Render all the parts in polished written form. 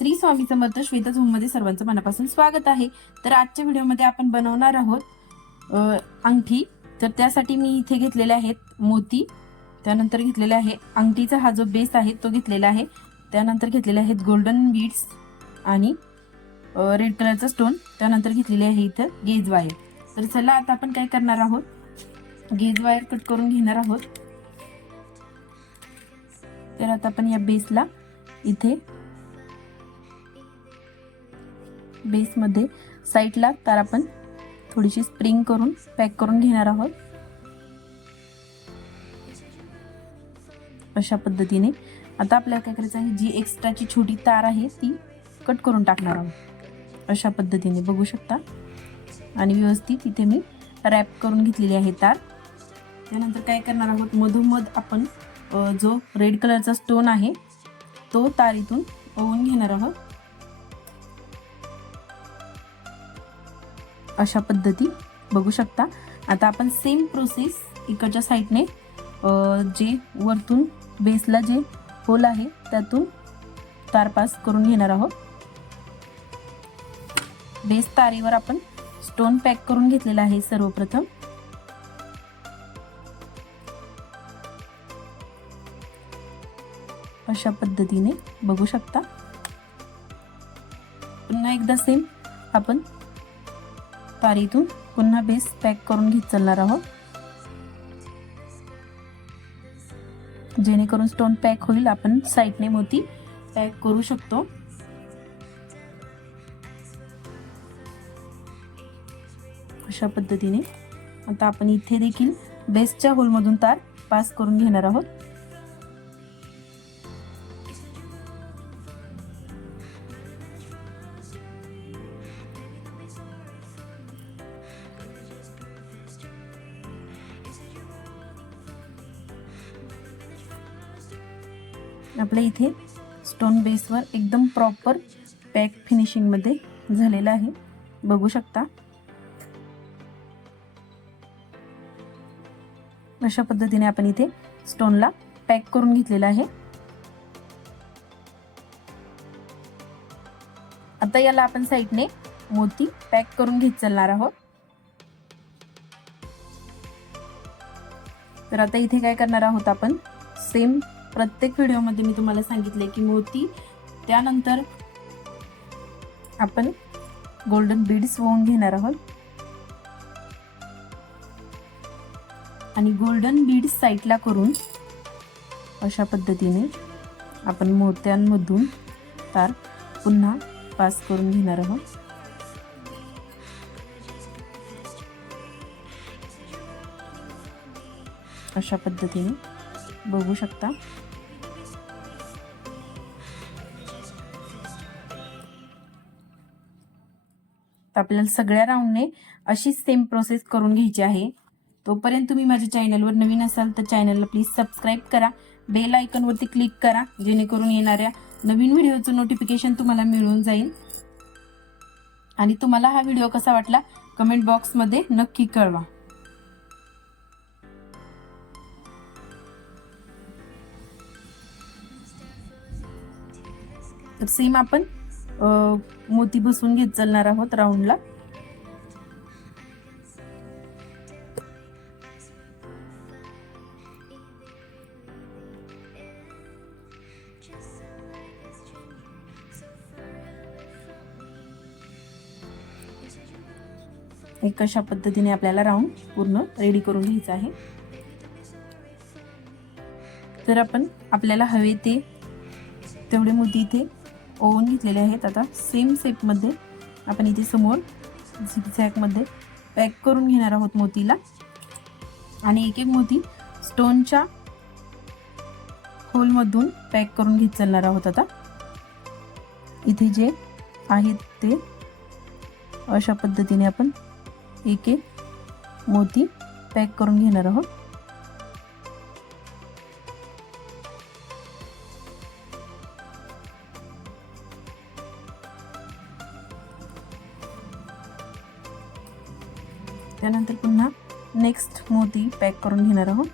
Shri Swami Samarth Shweta zoom मध्ये सर्वांचं मनापासून स्वागत आहे। तर आजच्या व्हिडिओमध्ये आपण बनवणार आहोत अंगठी। तर त्यासाठी मी इथे घेतलेले आहेत मोती, त्यानंतर घेतलेला आहे अंगठीचा हा जो बेस आहे तो घेतलेला आहे, त्यानंतर घेतलेले आहेत गोल्डन बीड्स आणि रेड कलरचा स्टोन, त्यानंतर घेतलेली आहे इथे गेज वायर। तर चला आता आपण काय करणार आहोत, गेज वायर कट करून घेणार आहोत। तर आता आपण या बेसला इथे बेस मध्ये साइडला तार आपण थोडीशी स्प्रिंग करून पॅक करून घेणार आहोत। अशा पद्धतीने आता आपल्याला काय करायचं आहे, जी एक्स्ट्राची छोटी तार आहे ती कट करून टाकणार आहोत। अशा पद्धतीने बघू शकता आणि व्यवस्थित इथे मी रॅप करून घेतलेली आहे तार। त्यानंतर काय करणार आहोत, मधोमध आपण जो रेड कलरचा स्टोन आहे तो तारीतून ओवून घेणार आहोत। अशा पद्धती बघू शकता। आता आपण सेम प्रोसेस इकडच्या साइडने जे वरतून बेसला जे होल आहे त्यातून तार पास करून घेणार आहोत। बेस तारेवर आपण स्टोन पॅक करून घेतलेला आहे सर्वप्रथम। अशा पद्धतीने बघू शकता। पुन्हा एकदा सेम आपण तारीतून पुन्हा बेस पॅक करून घेत चालणार आहोत, जेणेकरून स्टोन पॅक होईल, आपण साइडने मोती पॅक करू शकतो। अशा पद्धतीने आता आपण इथे देखील बेसच्या होल मधून तार पास करून घेणार आहोत। आपल्या इथे स्टोन बेसवर एकदम प्रॉपर पॅक फिनिशिंग मध्ये झालेला आहे, बघू शकता। अशा पद्धतीने आपण इथे स्टोनला पॅक करून घेतलेला आहे। आता याला आपण साइडने मोती पॅक करून घेत चालणार आहोत। तर आता इथे काय करणार आहोत आपण, सेम प्रत्येक व्हिडिओमध्ये मी तुम्हाला सांगितले की मोती, त्यानंतर आपण गोल्डन बीड्स वळून घेणार आहोत आणि गोल्डन बीड्स साइडला करून अशा पद्धतीने आपण मोत्यांमधून तार पुन्हा पास करून घेणार आहोत। अशा पद्धतीने बघू शकता। आपल्याला सगळ्या राऊंडने अशी सेम प्रोसेस करून घ्यायची आहे। तोपर्यंत तुम्ही माझ्या चॅनलवर नवीन असाल तर चॅनलला प्लीज सबस्क्राईब करा, बेल आयकॉन वरती क्लिक करा, जेणेकरून येणाऱ्या नवीन व्हिडिओचं नोटिफिकेशन तुम्हाला मिळून जाईल। आणि तुम्हाला हा व्हिडिओ कसा वाटला कमेंट बॉक्स मध्ये नक्की कळवा। तर सेम आपण मोती बसवून घेत चालणार आहोत राऊंडला। एक अशा पद्धतीने आपल्याला राऊंड पूर्ण रेडी करून घ्यायचा आहे। तर आपण आपल्याला हवे तेवढे मोती इथे ओवून घेतलेले आहेत। आता सेम शेप मध्ये आपण इथे समोर झिगझॅग मध्ये पॅक करून घेणार आहोत मोतीला आणि एक एक मोती स्टोनच्या होल मधून पॅक करून घेत चालणार आहोत। आता इथे जे आहेत ते अशा पद्धतीने आपण एक एक मोती पॅक करून घेणार आहोत। त्यानंतर पुन्हा नेक्स्ट मोती पॅक करून घेणार आहोत।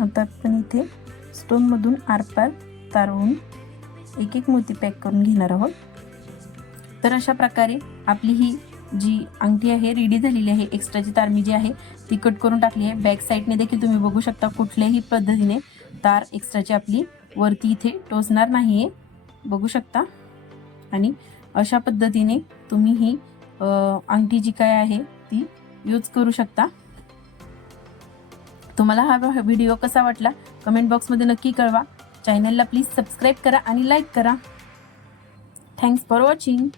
आता आपण इथे स्टोनमधून आरपार तारवून एक एक मोती पॅक करून घेणार आहोत. तर अशा प्रकारे आपली ही जी अंगठी आहे रेडी झालेली आहे. एक्स्ट्राची तार मी जी आहे ती कट करून टाकली आहे. बॅक साईडने देखील तुम्ही बघू शकता कुठल्याही पद्धतीने तार एक्स्ट्राची आपली वरती इथे टोचणार नाही आहे, बघू शकता. आणि अशा पद्धतीने तुम्ही ही अंगठी जी काय आहे ती यूज करू शकता. तुम्हाला हा व्हिडिओ कसा वाटला कमेंट बॉक्समध्ये नक्की कळवा. चॅनलला प्लीज सबस्क्राईब करा आणि लाईक करा. Thanks for watching.